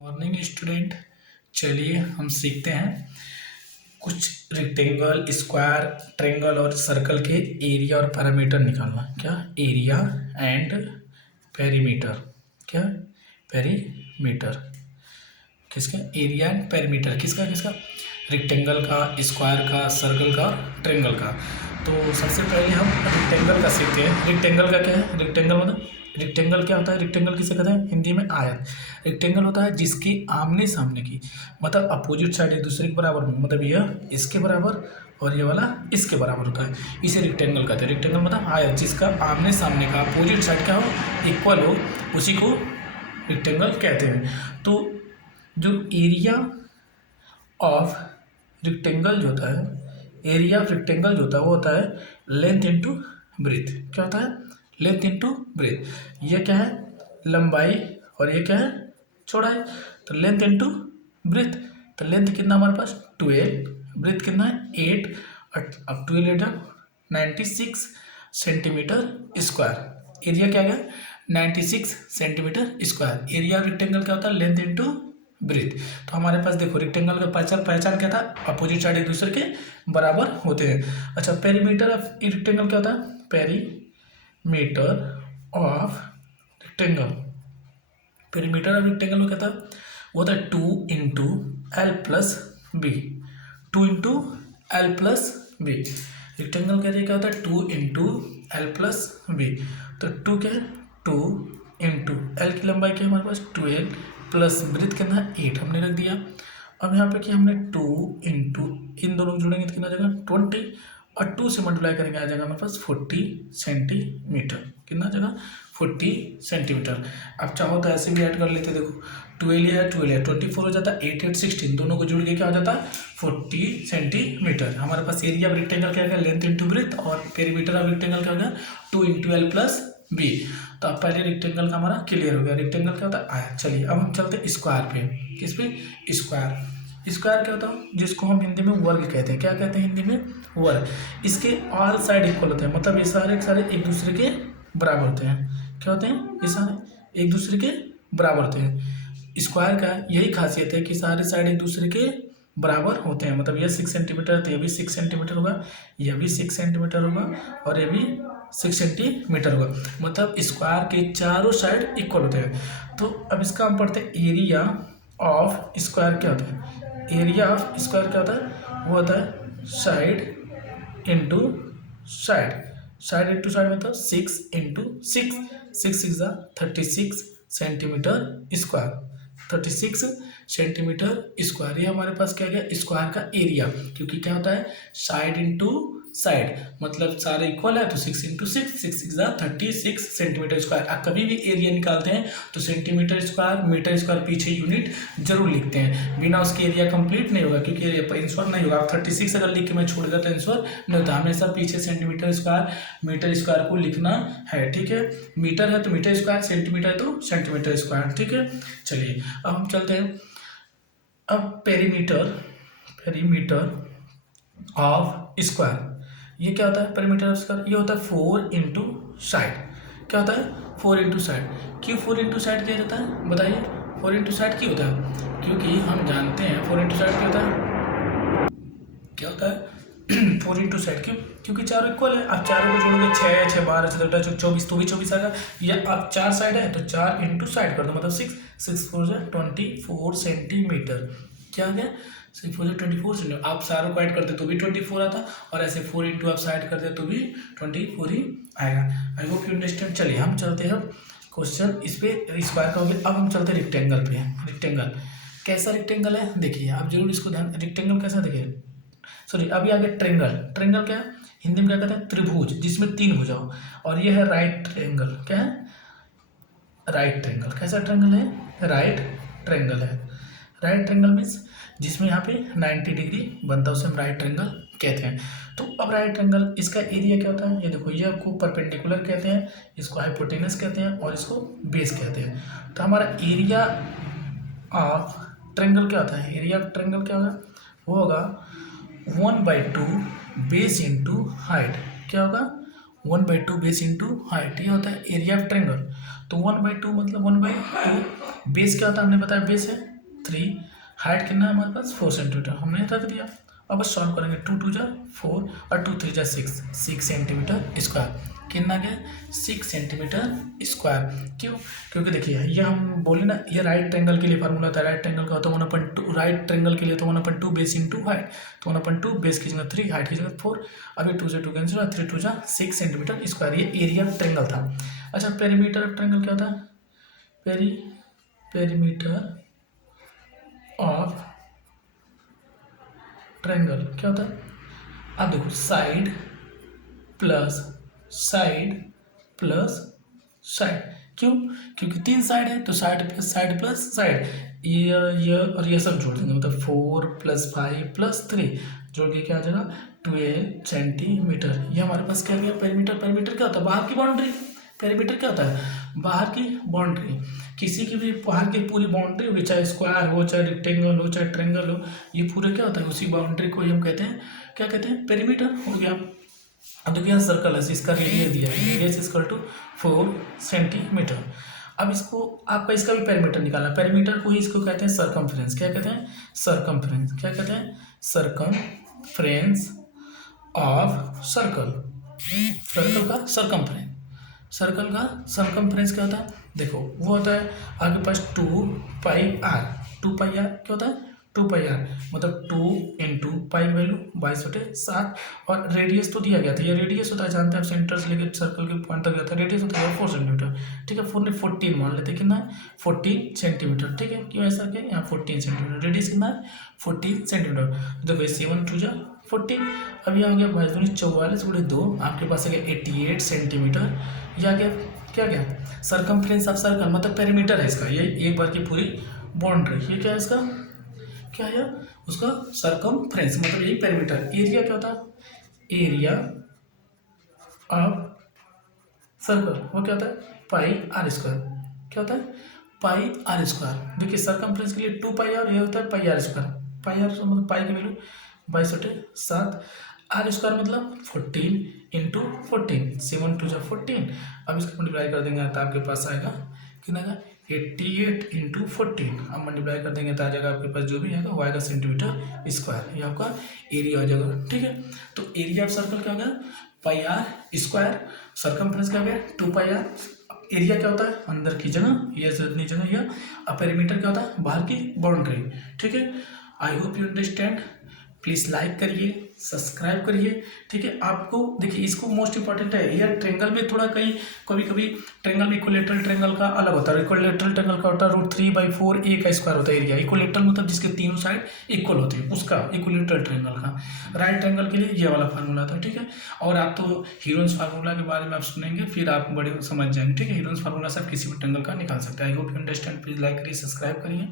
Morning student. चलिए हम सीखते हैं कुछ रेक्टेंगल, स्क्वायर, ट्रायंगल और सर्कल के एरिया और पैरामीटर निकालना। क्या एरिया एंड पेरीमीटर? क्या पेरीमीटर किसका? एरिया एंड पेरीमीटर किसका किसका? रेक्टेंगल का, स्क्वायर का, सर्कल का, ट्रायंगल का। तो सबसे पहले हम रेक्टेंगल का सीखते हैं। रेक्टेंगल का क्या है? रेक्टेंगल मतलब रेक्टेंगल क्या होता है? रेक्टेंगल किसे कहते हैं हिंदी में? आयत। रेक्टेंगल होता है जिसकी आमने सामने की मतलब अपोजिट साइड एक दूसरे के बराबर में, मतलब यह इसके बराबर और ये वाला इसके बराबर होता है, इसे रेक्टेंगल कहते हैं। रेक्टेंगल मतलब आयत जिसका आमने सामने का अपोजिट साइड क्या हो, इक्वल हो, उसी को रेक्टेंगल कहते हैं। तो जो एरिया ऑफ रेक्टेंगल जो होता है, एरिया ऑफ रेक्टेंगल जो होता है वो होता है लेंथ इंटू ब्रेथ। क्या होता है? Length into breadth. ये क्या है? लंबाई और ये क्या है? चौड़ाई। तो लेंथ इंटू ब्रेथ। तो लेंथ कितना हमारे पास? 12, ब्रेथ कितना है? 8, अब 12 8 96 सेंटीमीटर स्क्वायर। एरिया क्या गया? 96 सेंटीमीटर स्क्वायर। एरिया रेक्टेंगल क्या होता है? Length into breadth. तो हमारे पास देखो रेक्टेंगल का पहचान क्या था? अपोजिट साइड एक दूसरे के बराबर होते हैं। अच्छा, पेरीमीटर ऑफ रेक्टेंगल क्या होता है? Perimeter of rectangle, perimeter of rectangle में क्या था? वो था 2 × L+B, 2 × L+B। रेक्टेंगल का क्या होता है? 2 × L+B। तो 2 क्या है? 2 × L की लंबाई क्या है हमारे पास? 12 प्लस ब्रेथ कितना है? 8 हमने रख दिया। अब यहाँ पे क्या हमने 2 × इन दोनों को जोड़ेंगे तो कितना आ जाएगा? 20, और 2 से मल्टीप्लाई करेंगे आ जाएगा हमारे पास 40 सेंटीमीटर। कितना आ जाएगा? 40 सेंटीमीटर। अब चाहो तो ऐसे भी ऐड कर लेते, देखो 12 है 12 है 24 हो जाता है, 8 8 16, दोनों को जोड़ के क्या हो जाता है? 40 सेंटीमीटर। हमारे पास एरिया ऑफ रेक्टेंगल क्या हो गया? Length into breadth. और पेरीमीटर ऑफ रेक्टेंगल क्या हो गया? 2 × L+B। तो अब पहले रेक्टेंगल का हमारा क्लियर हो गया। रेक्टेंगल क्या होता है? आयत। चलिए अब हम चलते हैं स्क्वायर पे। किस पे? स्क्वायर। स्क्वायर क्या होता है? जिसको हम हिंदी में वर्ग कहते हैं। क्या कहते हैं हिंदी में? वर्ग। इसके ऑल साइड इक्वल होते हैं, मतलब ये सारे एक दूसरे के बराबर होते हैं। क्या होते हैं? ये सारे एक दूसरे के बराबर होते हैं। स्क्वायर का यही खासियत है कि सारे साइड एक दूसरे के बराबर होते हैं। मतलब ये 6 सेंटीमीटर है तो ये भी 6 सेंटीमीटर होगा, यह भी 6 सेंटीमीटर होगा और ये भी 6 सेंटीमीटर होगा। मतलब स्क्वायर के चारों साइड इक्वल होते हैं। तो अब इसका हम पढ़ते हैं एरिया ऑफ स्क्वायर क्या होता है? एरिया ऑफ स्क्वायर क्या होता है? वो होता है side into side. Side into side मतलब 6 × 6, 6 6 36 सेंटीमीटर स्क्वायर, 36 सेंटीमीटर स्क्वायर। ये हमारे पास क्या गया? स्क्वायर का एरिया। क्योंकि क्या होता है? साइड इंटू साइड, मतलब सारे इक्वल है तो 6 × 6, 6 6 36 सेंटीमीटर स्क्वायर। अब कभी भी एरिया निकालते हैं तो सेंटीमीटर स्क्वायर, मीटर स्क्वायर पीछे यूनिट जरूर लिखते हैं, बिना उसके एरिया कंप्लीट नहीं होगा, क्योंकि एरिया आंसर नहीं होगा। आप 36 अगर लिख के मैं छोड़ दिया तो आंसर नहीं होता। हमेशा पीछे सेंटीमीटर स्क्वायर, मीटर स्क्वायर को लिखना है, ठीक है? मीटर है तो मीटर स्क्वायर, सेंटीमीटर है तो सेंटीमीटर स्क्वायर, ठीक है? चलिए अब हम चलते हैं। अब पेरीमीटर, पेरीमीटर ऑफ स्क्वायर ये क्या होता है? पेरीमीटर ऑफ स्क्वायर ये होता है 4 × साइड। क्या होता है? 4 × साइड। क्यों 4 × साइड किया जाता है? बताइए 4 × साइड क्यों होता है? क्योंकि हम जानते हैं 4 × साइड क्या होता है? क्या होता है 4 × साइड? क्यों? क्योंकि चारों इक्वल है। आप चारों को जोड़ोगे 6 है 6 12 6 12 24 तो भी 24 आएगा। या आप 4 साइड है तो 4 × साइड कर दो, मतलब 6 6 4 24 सेंटीमीटर। क्या आ गया? 6 4 24 सेंटीमीटर। आप सारों को ऐड करते तो भी 24 आता, और ऐसे 4 × आप साइड करते तो भी 24 ही आएगा। I hope you understand. चलिए हम चलते हैं क्वेश्चन, इस पे स्क्वायर का हो गया। अब हम चलते हैं रेक्टेंगल पे। रेक्टेंगल कैसा रेक्टेंगल है देखिए, आप जरूर इसको ध्यान। रेक्टेंगल कैसा देखिए, सॉरी अभी आगे ट्रेंगल। ट्रेंगल क्या है? हिंदी में क्या कहते हैं? त्रिभुज जिसमें 3 भुजा हो। और ये है राइट ट्रेंगल। क्या है? Right triangle. कैसा ट्रेंगल है? राइट ट्रेंगल है। राइट ट्रेंगल मीन्स जिसमें यहाँ पे 90 डिग्री बनता है उसे हम राइट ट्रेंगल कहते हैं। तो अब राइट ट्रेंगल इसका एरिया क्या होता है? ये देखो, ये आपको परपेंडिकुलर कहते हैं, इसको हाइपोटेनस कहते हैं और इसको बेस कहते हैं। तो हमारा एरिया ऑफ ट्रेंगल क्या होता है? एरिया ऑफ ट्रेंगल क्या होगा? वो होगा 1/2 बेस इंटू हाइट। क्या होगा? 1/2 बेस इंटू हाइट, ये होता है एरिया ऑफ ट्रेंगल। तो 1/2 मतलब 1/2। बेस क्या होता है हमने बताया, बेस है 3, हाइट कितना है हमारे पास 4 सेंटीमीटर, हमने रख दिया। अब बस सॉल्व करेंगे, 2 2 जा 4 और 2 3 जा 6 सेंटीमीटर स्क्वायर। कितना क्या, 6 सेंटीमीटर स्क्वायर। क्यों, क्योंकि देखिए ये हम बोले ना, ये राइट ट्रायंगल के लिए फार्मूला था। राइट ट्रायंगल का होता है 1/2, राइट ट्रायंगल के लिए तो 1/2 बेस इंटू हाइट, तो 1/2 बेस की जगह 3, हाइट की जगह 4। अभी 2 से 2 कैंसिल, 3 2 जा 6 सेंटीमीटर स्क्वायर। ये एरिया ऑफ ट्रायंगल था। अच्छा, पेरीमीटर ऑफ ट्रायंगल क्या था, पेरीमीटर ऑफ ट्रायंगल क्या होता है। अब देखो, साइड प्लस साइड। क्यों, क्योंकि 3 साइड है, तो साइड प्लस साइड, ये और ये सब जोड़ देंगे, मतलब 4 + 5 + 3 जोड़ के क्या आ जाएगा 12 सेंटीमीटर। ये हमारे पास क्या गया, पेरीमीटर। पेरीमीटर क्या होता है, बाहर की बाउंड्री। पेरीमीटर क्या होता है, बाहर की बाउंड्री। किसी की भी बाहर की पूरी बाउंड्री होगी, चाहे स्क्वायर हो, चाहे रेक्टेंगल हो, चाहे ट्रायंगल हो, ये पूरे क्या होता है, उसी बाउंड्री को ही हम कहते हैं, क्या कहते हैं, पेरीमीटर हो गया। अब देखिए यहाँ सर्कल है, इसका रेडियस दिया है, रेडियस = 4 सेंटीमीटर। अब इसको आपका इसका भी पेरीमीटर निकालना, पेरीमीटर को ही इसको कहते हैं सरकमफ्रेंस। क्या कहते हैं, सरकमफ्रेंस। क्या कहते हैं, सरकमफ्रेंस ऑफ सर्कल। सर्कल का सरकमफ्रेंस, सर्कल का सरकमफ्रेंस क्या होता है, देखो वो होता है आपके पास 2πr। 2πr क्या होता है, 2πr मतलब 2 × पाई की वैल्यू 22/7। और रेडियस तो दिया गया था, ये रेडियस होता है, जानते हैं आप, सेंटर से लेकर सर्कल के पॉइंट तक जाता है, रेडियस होता है 4 सेंटीमीटर। ठीक है, 4 ने 14 मान लेते हैं, कितना है 14 सेंटीमीटर। ठीक है, क्यों ऐसा क्या, यहाँ 14 सेंटीमीटर, रेडियस कितना है 14 सेंटीमीटर। देखो 7 2 जा 14। अब यह हो गया 22 44 × 2, आपके पास आ गया 88 सेंटीमीटर। यह गया क्या गया, सरकमफ्रेंस ऑफ सर्कल, मतलब पेरीमीटर है इसका, ये एक बार की पूरी बाउंड्री। ये क्या है इसका, क्या है उसका सरकमफ्रेंस, मतलब यही पेरीमीटर। एरिया क्या होता है, एरिया ऑफ सर्कल, वो क्या होता है πr²। क्या होता है πr²। देखिए सर्कमफ्रेंस के लिए 2πr, ये होता है πr²। πr मतलब पाई की वैल्यू 22/7, r² मतलब 14 × 14, 7 2 जा 14। अब इसको मल्टीप्लाई कर देंगे तो आपके पास आएगा कितना आएगा 88 × 14। अब मल्टीप्लाई कर देंगे तो आ जाएगा आपके पास जो भी आएगा वो आएगा सेंटीमीटर स्क्वायर। ये आपका एरिया हो जाएगा। ठीक है, तो एरिया ऑफ सर्कल क्या हो गया πr², सर्कमफ्रेंस क्या हो गया 2πr। एरिया क्या होता है अंदर की जगह, ये जितनी जगह, यह। अब पेरीमीटर क्या होता है बाहर की बाउंड्री। ठीक है, I hope you understand. Please like करिए, सब्सक्राइब करिए। ठीक है, आपको देखिए इसको मोस्ट इंपॉर्टेंट है, यह ट्रायंगल में थोड़ा कहीं कभी कभी ट्रायंगल में इक्विलेटरल ट्रायंगल का अलग होता है। इक्विलेटरल ट्रायंगल का होता है √3/4 a का स्क्वायर होता है एरिया। इक्विलेटरल मतलब जिसके तीनों साइड इक्वल होती है, उसका इक्विलेटरल ट्रायंगल का। राइट ट्रायंगल के लिए ये वाला फार्मूला था। ठीक है, और आप तो हीरोन्स फार्मूला के बारे में आप सुनेंगे, फिर आप बड़े समझ जाएंगे। ठीक है, हीरोन्स फार्मूला से आप किसी भी ट्रायंगल का निकाल सकते हैं। I hope you understand. Please like करिए, सब्सक्राइब करिए।